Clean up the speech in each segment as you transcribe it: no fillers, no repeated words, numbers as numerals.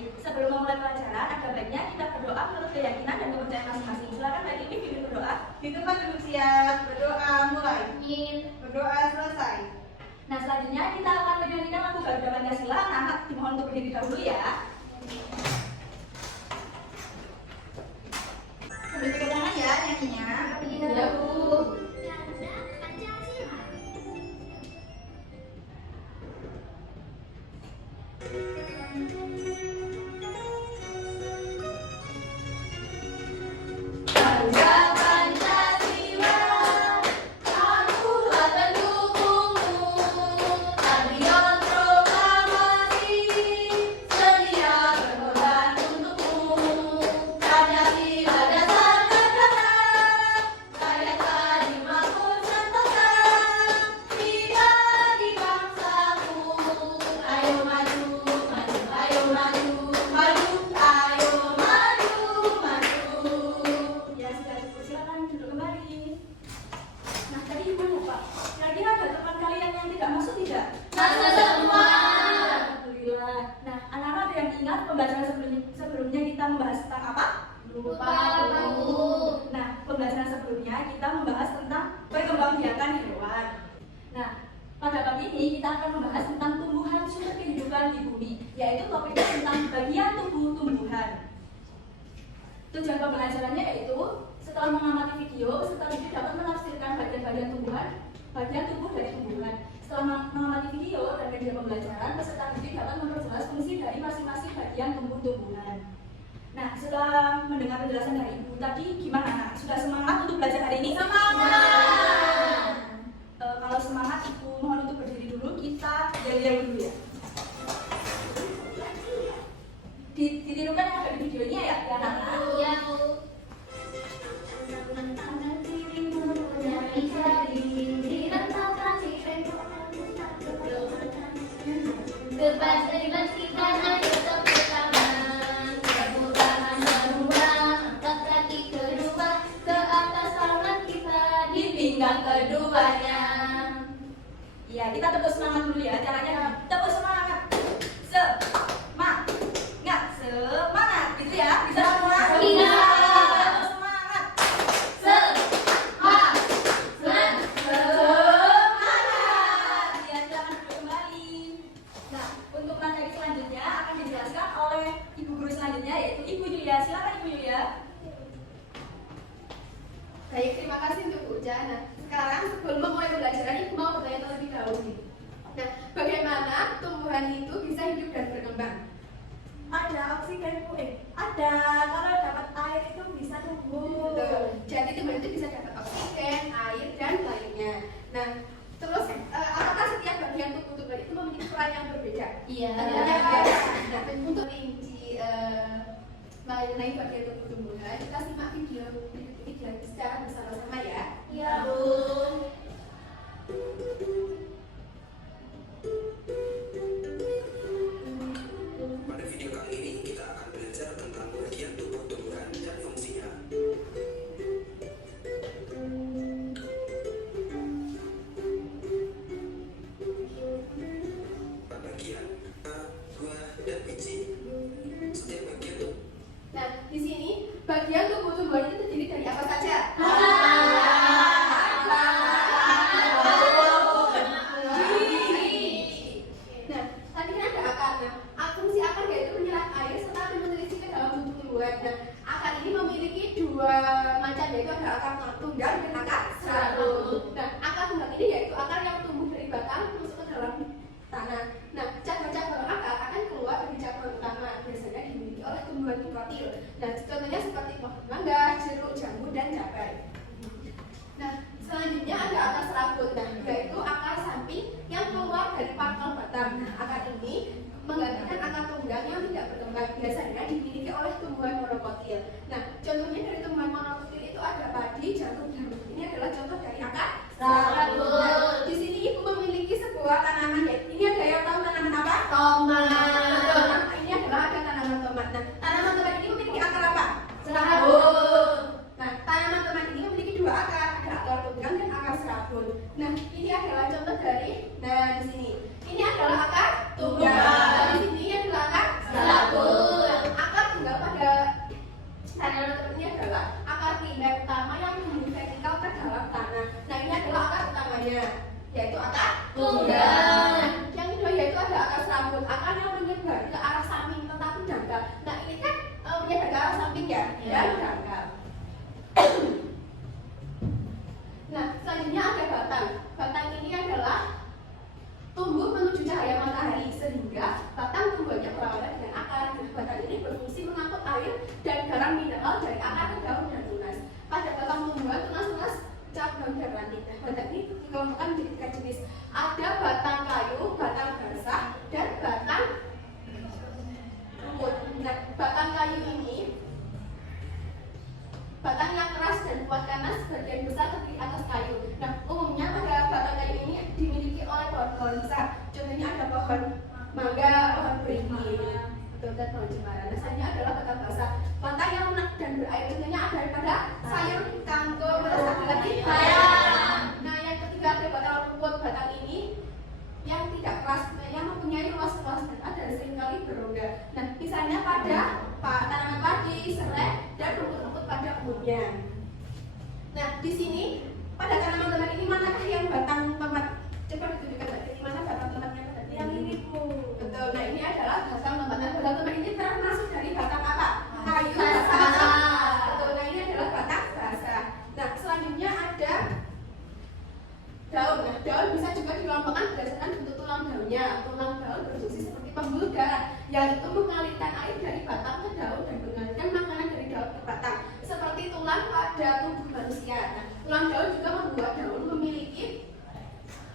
Baik, sebelum memulai pelajaran, ada baiknya kita berdoa menurut keyakinan dan kepercayaan masing-masing. Silakan Mbak Dini pimpin berdoa. Di tempat duduk siap, berdoa mulai. Amin. Berdoa selesai. Nah, selanjutnya kita akan menyanyikan lagu Garuda Pancasila. Anak dimohon untuk berdiri dahulu ya. Sambil tepuk tangan ya nyanyinya. Ya, Bu. Sebelumnya kita membahas tentang apa? Lupa. Nah, pembelajaran sebelumnya kita membahas tentang perkembangbiakan hewan. Nah, pada bab ini kita akan membahas tentang tumbuhan sumber kehidupan di bumi, yaitu topiknya tentang bagian tubuh tumbuhan. Tujuan pembelajarannya yaitu setelah mengamati video, peserta didik dapat menafsirkan bagian-bagian bagian tubuh dari tumbuhan. Setelah mengamati video dan media pembelajaran, peserta didik dapat memperjelas fungsi dari masing-masing bagian tumbuh-tumbuhan. Nah, setelah mendengar penjelasan dari Ibu tadi, gimana? Sudah semangat untuk belajar hari ini? Semangat! Kalau semangat, Ibu mohon untuk berdiri dulu, kita yel-yel dulu ya. Ditirukan yang ada di videonya ya, anak-anak? Iya, Bu. Berbahasa kita ayo tepuk tangan, tepuk tangan semua, angkat kaki kedua ke atas tangan kita di pinggang keduanya. Iya, kita tepuk semangat dulu ya. Caranya tepuk semangat. Semangat, semangat, gitu ya. Bisa semua? Iya. Tepuk semangat. Semangat, Semangat. Ya, silakan duduk kembali. Nah, untuk materi selanjutnya akan dijelaskan oleh Ibu Guru selanjutnya yaitu Ibu Yulia. Silakan Ibu Yulia. Baik, terima kasih untuk Bu Uja. Nah, sekarang sebelum memulai pembelajaran, Ibu mau bertanya terlebih dahulu. Nah, bagaimana tumbuhan itu bisa hidup dan berkembang? Ada oksigen Bu. Ada. Kalau dapat air itu bisa tumbuh. Betul. Jadi tumbuhan itu bisa dapat oksigen, air, dan lainnya. Nah, terus apakah setiap bagian tubuh tumbuhan itu memiliki peran yang berbeda? Iya. Nah, untuk rinci mengenai bagian tubuh tumbuhan, kita simak video ini secara bersama-sama ya. Iya, Bu. Pada video kali ini kita akan belajar tentang bagian tubuh tumbuhan dan fungsinya. Bagian buah dan biji. Setiap bagian tubuh. Nah, di sini bagian tubuh tumbuhan itu terdiri dari apa saja? Nah, tadi kan ada akar. Nah, fungsi akar yaitu menyerap air serta menelisik ke dalam tubuh tumbuhan. Nah, akar ini memiliki dua macam, yaitu ada akar tunggal dan akar serabut. Nah, akar tunggal ini yaitu akar yang tumbuh dari batang masuk ke dalam tanah. Nah, cabang-cabang akar akan keluar dari cabang utama, biasanya dimiliki oleh tumbuhan diplotil. Nah, contohnya seperti pohon mangga, jeruk, jambu, dan cabai. aliran mineral dari akar ke daun dan tunas. Pada batang tumbuhan tunas-tunas cabang dan ranting. Nah, batang ini dikelompokkan menjadi 3 jenis. Ada batang kayu, batang basah, dan batang rumput. Nah, batang kayu ini batang yang keras dan kuat karena sebagian besar terdiri atas kayu. Nah, umumnya pada batang kayu ini dimiliki oleh pohon-pohon besar. Contohnya ada pohon mangga, pohon beringin, dan pohon cemara. Nah, selanjutnya adalah batang basah. Batang yang lunak dan berair. Contohnya ada daripada sayur, kangkung, terus ada lagi bayam. Nah, yang ketiga ada batang rumput. Batang ini yang tidak keras, yang mempunyai luas-luas dan ada seringkali berongga. Nah, misalnya pada tanaman padi, serai, dan rumput-rumput pada umumnya. Nah, di sini pada tanaman-tanaman ini manakah yang batang lemat? Coba ditunjukkan Mbak, di mana batang lematnya tadi? Yang ini Bu. Betul. Nah, ini adalah batang lemat. Nah, batang lemat ini termasuk dari batang apa? Kayu Basah. basah. Betul. Nah, ini adalah batang basah. Nah, selanjutnya ada daun. Nah, daun bisa juga dikelompokkan berdasarkan bentuk tulang daunnya. Tulang daun berfungsi seperti pembuluh darah, yaitu mengalirkan air dari batang ke daun dan mengalirkan makanan dari daun ke batang, seperti tulang pada tubuh manusia. Nah, tulang daun juga membuat daun memiliki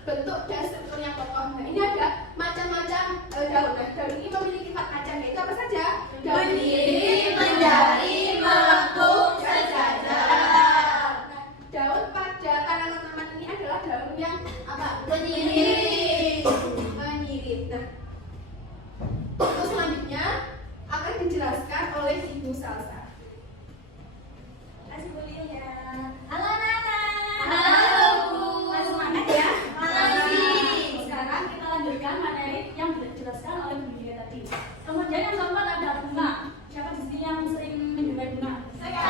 bentuk dan struktur yang kokoh. Nah, ini ada macam-macam daun. Nah, daun ini memiliki 4 macam, yaitu apa saja? Daun Berdiri, menjadi, melengkung, sejajar. Nah, daun pada tanaman-tanaman ini adalah daun yang apa? Menyirip. Menyirip. Nah, untuk selanjutnya akan dijelaskan oleh Ibu Salsa. Kasih Bu Lilia. Halo anak-anak. Halo, Bu. Masih semangat ya? Masih. Sekarang kita lanjutkan materi yang dijelaskan oleh Bu Lilia tadi. Kemudian yang keempat ada bunga. Siapa di sini yang sering menjumpai bunga? Saya.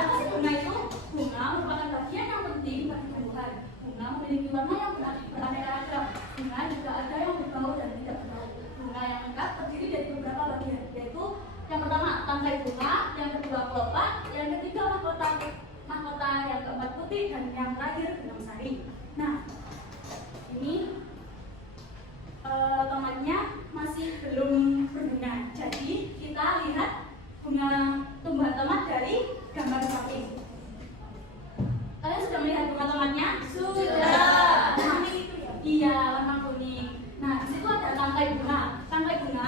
Apa sih bunga itu? Bunga merupakan bagian yang penting bagi tumbuhan. Bunga memiliki warna yang beraneka ragam. Bunga juga ada yang berbau dan tidak berbau. Bunga yang lengkap terdiri dari beberapa bagian, yaitu yang pertama tangkai bunga, yang kedua kelopak, yang ketiga mahkota, yang keempat putih, dan yang terakhir benang sari. Nah, ini temannya masih belum berbunga. Jadi kita lihat bunga tumbuhan tomat dari gambar samping. Kalian sudah melihat bunga tomatnya? Sudah. Nah, iya, warna kuning. Nah, di situ ada tangkai bunga. Tangkai bunga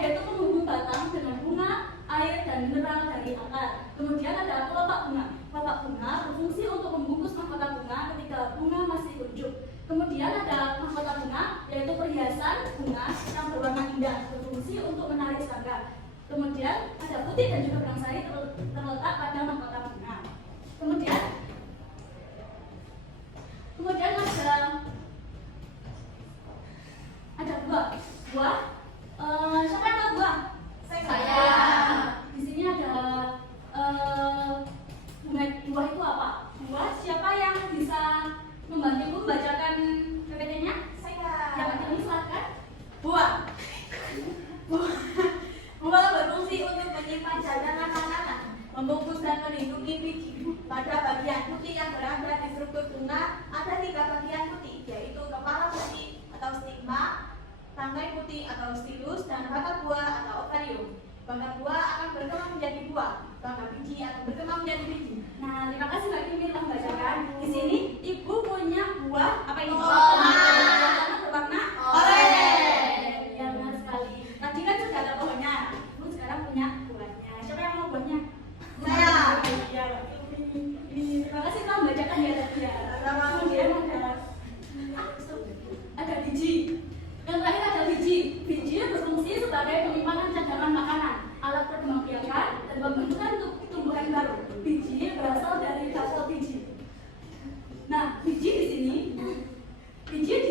yaitu penghubung batang dengan bunga, air, dan mineral dari akar. Kemudian ada kelopak bunga. Kelopak bunga berfungsi untuk membungkus mahkota bunga ketika bunga masih unjuk. Kemudian ada mahkota bunga, yaitu perhiasan bunga yang berwarna indah, berfungsi untuk menarik sangga. Kemudian ada putih dan juga benang sari terletak pada mahkota bunga. Kemudian ada buah. Siapa yang tahu buah? Saya. Di sini ada bunga. Buah itu apa? Buah. Siapa yang bisa membantu membacakan PPT-nya? Saya. Yang ini silakan. Buah. Buah berfungsi untuk menyimpan cadangan makanan, membungkus dan melindungi biji. Pada bagian putih yang berada di struktur bunga ada 3 bagian putih, yaitu kepala putih atau stigma, tangkai putih atau stilus, dan batang buah atau ovarium. Batang buah akan berkembang menjadi buah, batang biji akan berkembang menjadi biji. Nah, terima kasih Mbak Kimi telah membacakan. Di sini Ibu punya buah apa ini? Tomat. Berwarna Oranye. Ya, benar sekali. Tadi kan sudah ada pohonnya. Ibu sekarang punya buahnya. Siapa yang mau buahnya? Saya. Iya, Mbak Kimi. Terima kasih telah membacakan ya tadi ya. Kemudian ada biji. Yang terakhir ada biji. Biji berfungsi sebagai penyimpanan cadangan makanan, alat perkembangbiakan, dan pembentukan tumbuhan baru. Biji berasal dari kapsul biji. Nah, biji di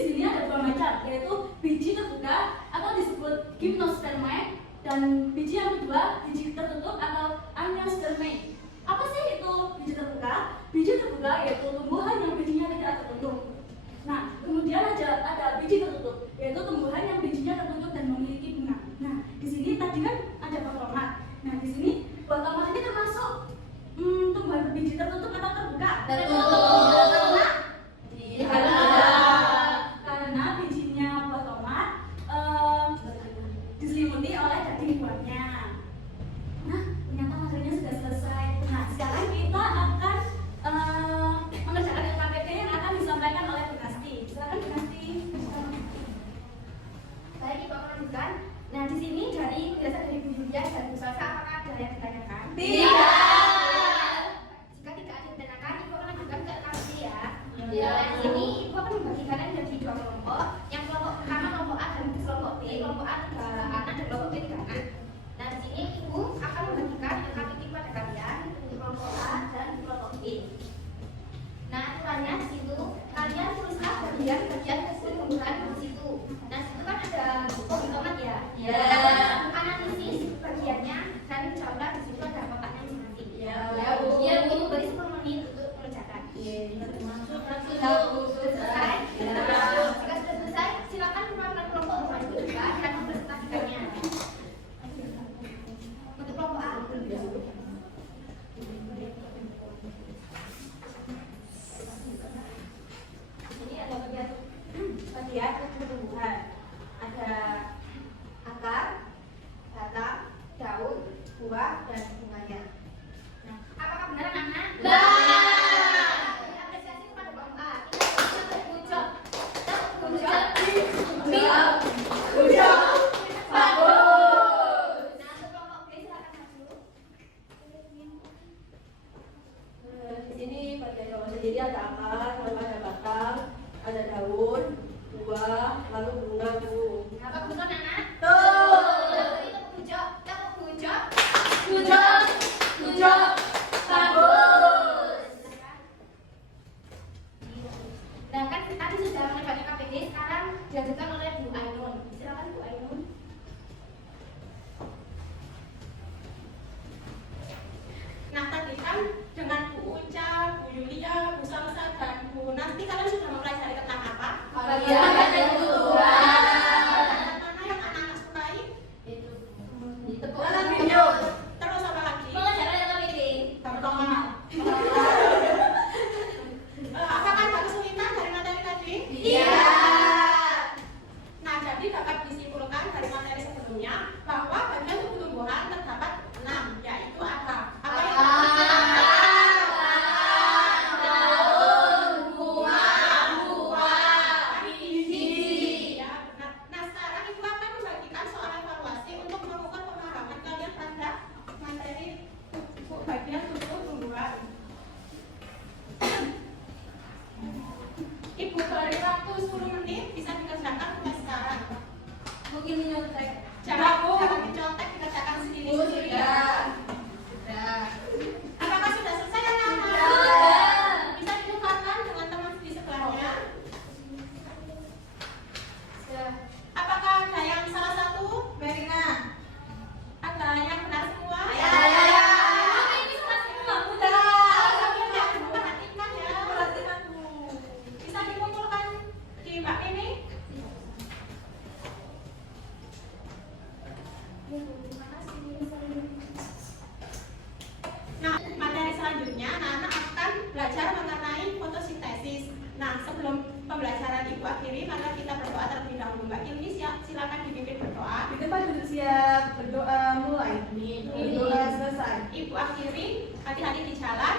sini ada 2 macam, yaitu biji terbuka atau disebut gymnospermae, dan biji yang kedua biji tertutup atau amniospermae. Apa sih itu biji terbuka? Biji terbuka yaitu tumbuhan yang bijinya tidak tertutup. Nah, kemudian ada biji tertutup, yaitu tumbuhan yang bijinya tertutup dan memiliki bunga. Nah, di sini tadi kan ada buah tomat. Nah, di sini buah tomat ini termasuk tumbuhan berbiji tertutup atau terbuka? Tertutup. Karena bijinya buah tomat diselimuti oleh tumbuhan. Ada akar, batang, daun, buah, dan bunganya. Nah, Apakah benar anak-anak? Apresiasi kepada Bang A. Ucap. Nah, untuk kelompok B silakan maju. di sini bagian bawah sendiri ada akar, lalu ada batang, ada daun, buah, lalu bunga bu. Apa betul anak? Tuh. Itu ucap. Nah, kan tadi sudah mengenai KPG, sekarang dilanjutkan oleh Bu Ainun. Silakan Bu Ainun. Nah tadi kan dengan Bu Uca, Bu Yulia, Bu Salsa, dan Bu Nanti kalian sudah mempelajari tentang apa? Bagian dari tumbuhan. Mana yang anak-anak sukai? Tepuk Dalam tangan. video. Terus apa lagi? Pelajaran yang KPG. Pertama. Apakah ada kesulitan dari materi tadi? Iya. Nah, jadi dapat disimpulkan dari materi sebelumnya bahwa bagian tubuh tumbuhan terdapat 6, yaitu apa? Apa yang ya, benar. Nah, sekarang Ibu akan membagikan soal evaluasi untuk mengukur pemahaman kalian pada materi bagian tubuh tumbuhan. Ibu beri waktu 10 menit, bisa dikerjakan mulai sekarang. Mungkin menyontek. Jangan dicontek, dikerjakan sendiri. Sudah. Apakah sudah selesai anak-anak? Sudah. Bisa ditukarkan dengan teman di sebelahnya. Apakah ada yang salah satu? Berina. Ada yang benar semua? Ya. Ini sudah semua mudah. Sambil ya, perhatikan ya. Perhatikan Bu. Bisa dikumpulkan di Mbak Mimi. Nah, materi selanjutnya anak-anak akan belajar mengenai fotosintesis. Nah, sebelum pembelajaran Ibu akhiri, mari kita berdoa terlebih dahulu. Mbak Ilmi, silakan dipimpin berdoa. Di depan duduk siap, berdoa mulai. Berdoa selesai. Ibu akhiri, hati-hati di jalan.